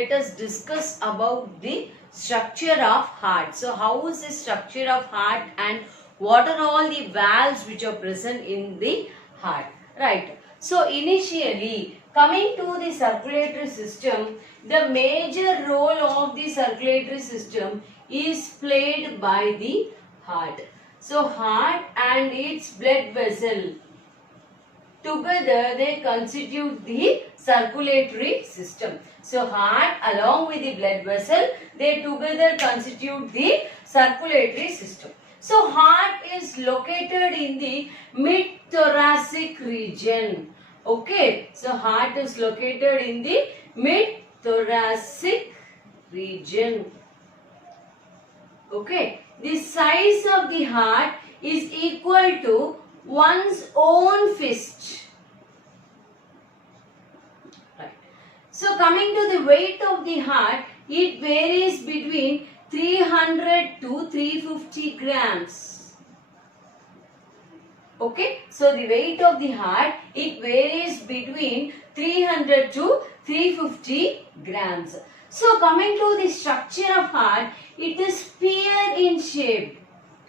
let us discuss about the structure of heart. So how is the structure of heart and what are all the valves which are present in the heart? Right. So initially, coming to the circulatory system, the major role of the circulatory system is played by the heart. So heart and its blood vessel together they constitute the circulatory system. So heart along with the blood vessel, they together constitute the circulatory system. So heart is located in the mid-thoracic region. Okay, so heart is located in the mid-thoracic region. Okay, the size of the heart is equal to one's own fist. Right. So coming to the weight of the heart, it varies between 300 to 350 grams. Okay, so the weight of the heart, it varies between 300 to 350 grams. So coming to the structure of heart, it is spear in shape.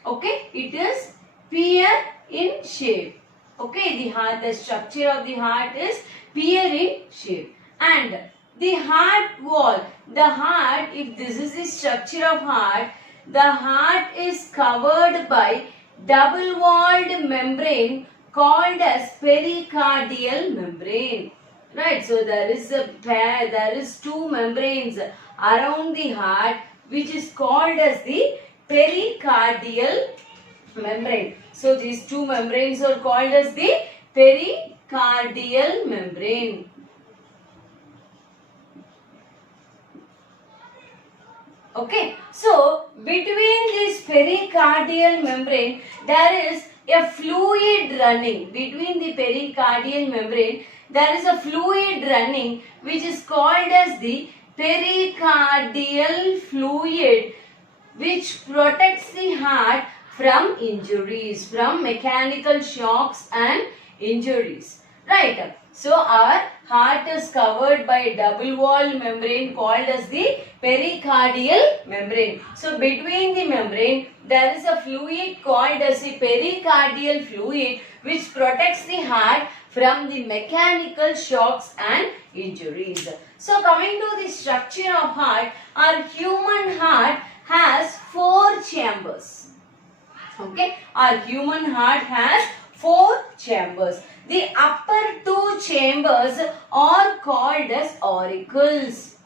Okay, it is spear in shape. Okay, the structure of the heart is spear in shape. And the heart wall, the heart, if this is the structure of heart, the heart is covered by double-walled membrane called as pericardial membrane. Right, so there is two membranes around the heart which is called as the pericardial membrane. So these two membranes are called as the pericardial membrane. Okay, so between this pericardial membrane there is a fluid running. Between the pericardial membrane there is a fluid running which is called as the pericardial fluid, which protects the heart from injuries, from mechanical shocks and injuries. Right. So our heart is covered by a double-walled membrane called as the pericardial membrane. So between the membrane there is a fluid called as the pericardial fluid which protects the heart from the mechanical shocks and injuries. So coming to the structure of heart, our human heart has 4 chambers. Okay, our human heart has 4 chambers. The upper 2 chambers are called as auricles.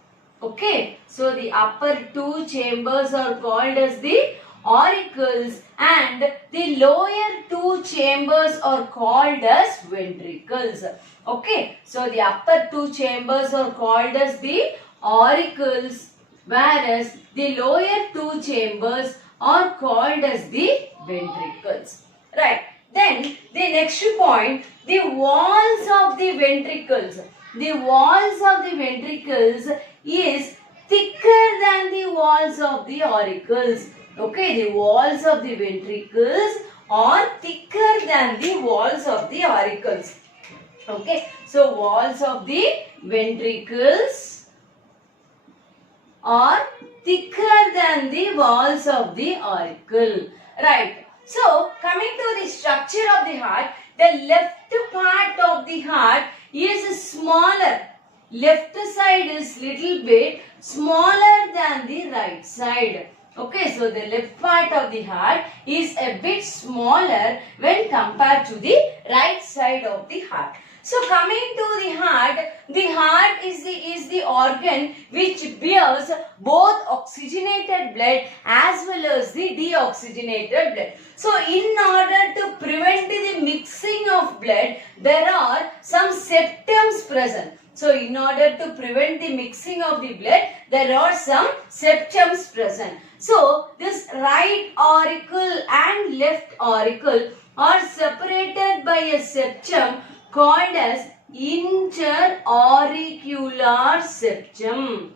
Okay, so the upper 2 chambers are called as the auricles and the lower 2 chambers are called as ventricles. Okay, so the upper 2 chambers are called as the auricles, whereas the lower 2 chambers are called as the ventricles. Right. Then the next point, the walls of the ventricles. The walls of the ventricles is thicker than the walls of the auricles. Okay, the walls of the ventricles are thicker than the walls of the auricles. Okay, so walls of the ventricles are thicker than the walls of the auricle. Right. So, coming to the structure of the heart, the left part of the heart is smaller. Left side is little bit smaller than the right side. Okay, so the left part of the heart is a bit smaller when compared to the right side of the heart. So coming to the heart is the organ which bears both oxygenated blood as well as the deoxygenated blood. So in order to prevent the mixing of blood, there are some septums present. So in order to prevent the mixing of the blood, there are some septums present. So this right auricle and left auricle are separated by a septum called as interauricular septum.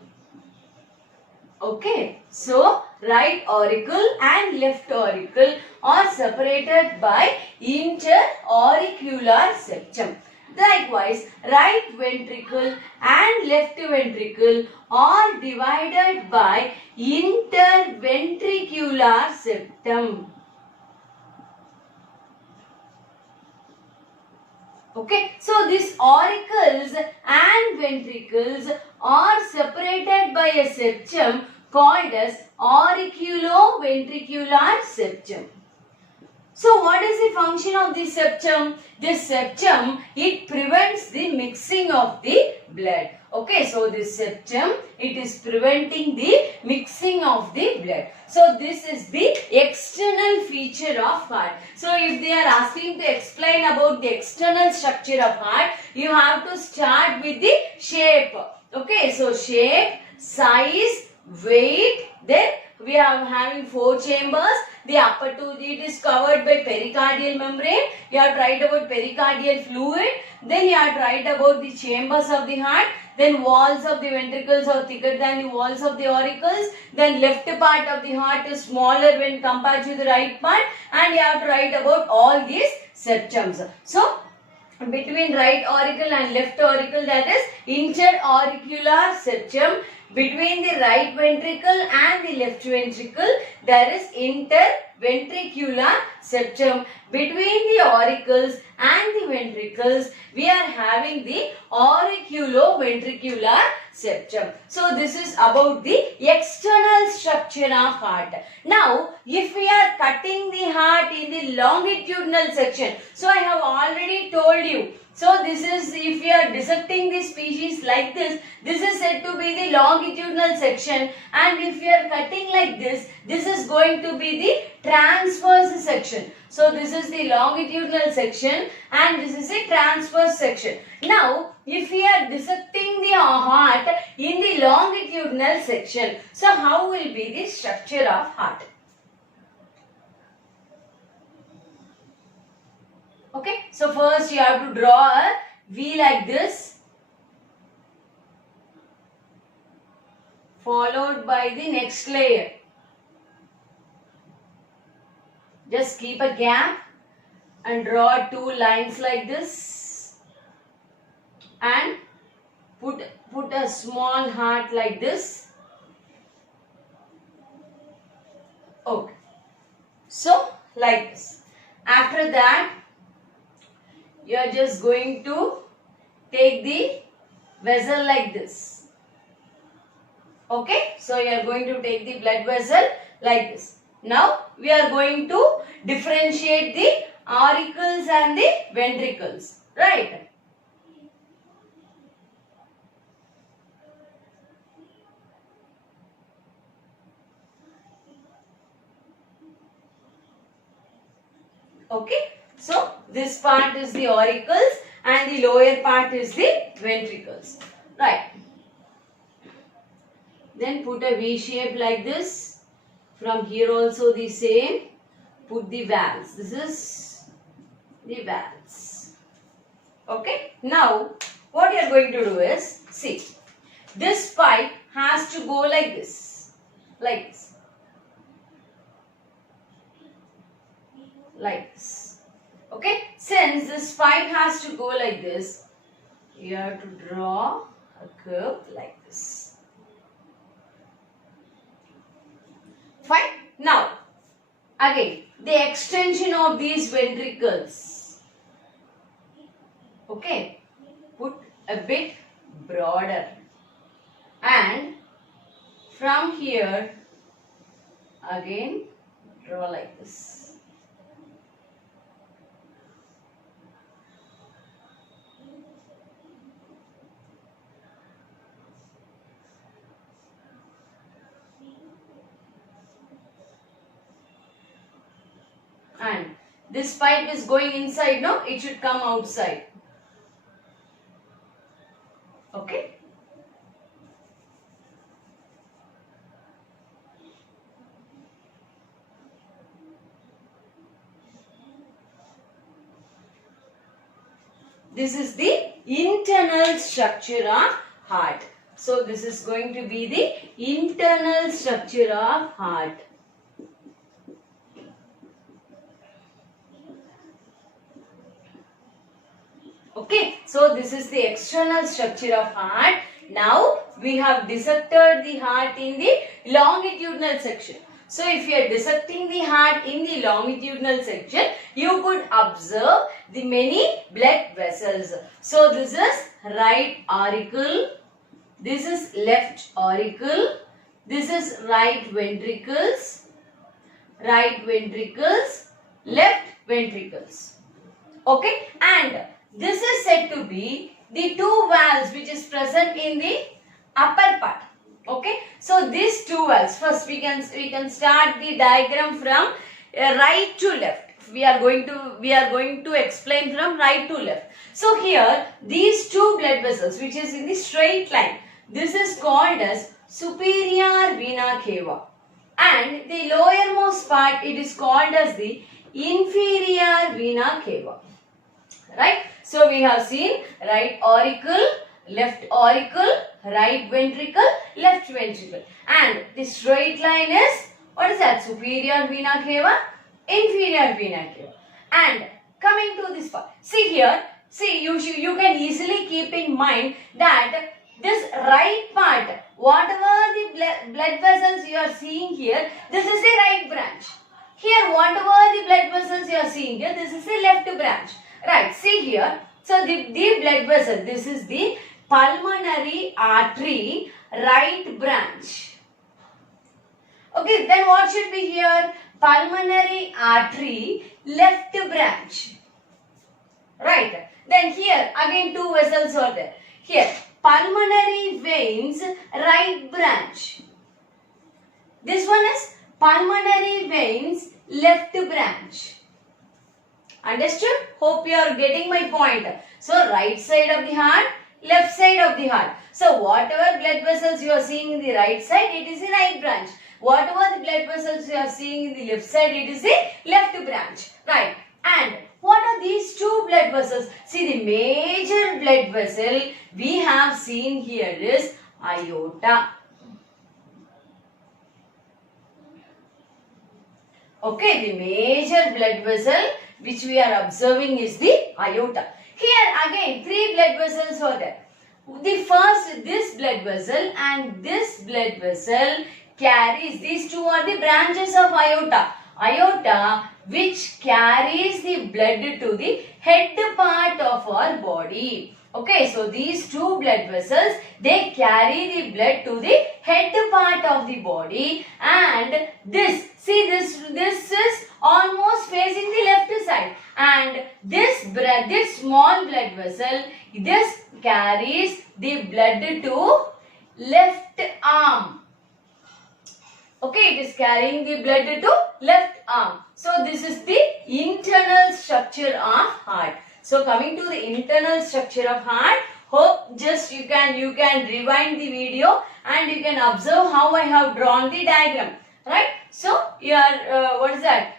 Okay, so right auricle and left auricle are separated by interauricular septum. Likewise, right ventricle and left ventricle are divided by interventricular septum. Okay, so these auricles and ventricles are separated by a septum called as auriculoventricular septum. So what is the function of the septum? This septum, it prevents the mixing of the blood. Okay, so this septum, it is preventing the mixing of the blood. So this is the external feature of heart. So if they are asking to explain about the external structure of heart, you have to start with the shape. Okay, so shape, size, weight, then we are having 4 chambers. The upper two, it is covered by pericardial membrane. You have to write about pericardial fluid. Then you have to write about the chambers of the heart. Then walls of the ventricles are thicker than the walls of the auricles. Then left part of the heart is smaller when compared to the right part. And you have to write about all these septums. So, between right auricle and left auricle, that is interauricular septum. Between the right ventricle and the left ventricle, there is interventricular septum. Between the auricles and the ventricles, we are having the auriculoventricular septum. So this is about the external structure of heart. Now, if we are cutting the heart in the longitudinal section, so I have already told you. So this is, if we are dissecting the species like this is said to be the longitudinal section, and if we are cutting like this is going to be the transverse section. So this is the longitudinal section and this is a transverse section. Now, if we are dissecting the heart in the longitudinal section, so how will be the structure of heart? Okay, so first you have to draw a V like this, followed by the next layer. Just keep a gap and draw 2 lines like this and put a small heart like this. Okay, so like this. After that, you are just going to take the vessel like this. Okay, so you are going to take the blood vessel like this. Now we are going to differentiate the auricles and the ventricles, right? Okay, so this part is the auricles and the lower part is the ventricles, right? Then put a V shape like this. From here also the same. Put the valves. This is the valves. Okay. Now, what you are going to do is, see, this pipe has to go like this. Like this. Like this. Okay. Since this pipe has to go like this, you have to draw a curve like this. Fine. Now, again, the extension of these ventricles. Okay. Put a bit broader. And from here, again, draw like this. And this pipe is going inside, no? It should come outside. Okay. This is the internal structure of heart. So this is going to be the internal structure of heart. Okay, so this is the external structure of heart. Now we have dissected the heart in the longitudinal section. So if you are dissecting the heart in the longitudinal section, you could observe the many blood vessels. So this is right auricle, this is left auricle, this is right ventricles, left ventricles. Okay, and this is said to be the two valves which is present in the upper part. Okay, so these two valves, first we can start the diagram from right to left. We are going to explain from right to left. So here these two blood vessels which is in the straight line, this is called as superior vena cava, and the lowermost part it is called as the inferior vena cava. Right, so we have seen right auricle, left auricle, right ventricle, left ventricle, and the straight line is, what is that? Superior vena cava, inferior vena cava. And coming to this part, see here, see you can easily keep in mind that this right part, whatever the blood vessels you are seeing here, this is the right branch. Here whatever the blood vessels you are seeing here, this is the left branch. Right, see here, so the blood vessel, this is the pulmonary artery right branch. Okay, then what should be here? Pulmonary artery left branch. Right, then here again two vessels are there. Here pulmonary veins right branch. This one is pulmonary veins left branch. Understood? Hope you are getting my point. So right side of the heart, left side of the heart. So whatever blood vessels you are seeing in the right side, it is the right branch. Whatever the blood vessels you are seeing in the left side, it is the left branch. Right. And what are these two blood vessels? See, the major blood vessel we have seen here is aorta. Okay, the major blood vessel which we are observing is the aorta. Here again three blood vessels are there. The first, this blood vessel and this blood vessel carries, these two are the branches of aorta. Aorta which carries the blood to the head part of our body. Okay, so these two blood vessels, they carry the blood to the head part of the body, and this, see this is almost facing the left side, and this small blood vessel, this carries the blood to left arm. Okay, it is carrying the blood to left arm. So this is the internal structure of heart. So coming to the internal structure of heart, hope just you can rewind the video and you can observe how I have drawn the diagram. Right? So you are what is that?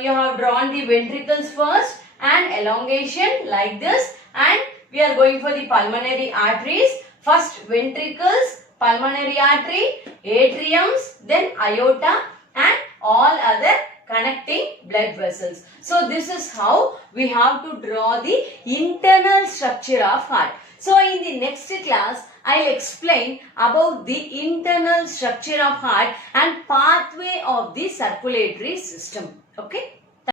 You have drawn the ventricles first and elongation like this, and we are going for the pulmonary arteries. First ventricles, pulmonary artery, atriums, then aorta and all other connecting blood vessels. So this is how we have to draw the internal structure of heart. So in the next class, I will explain about the internal structure of heart and pathway of the circulatory system. Okay.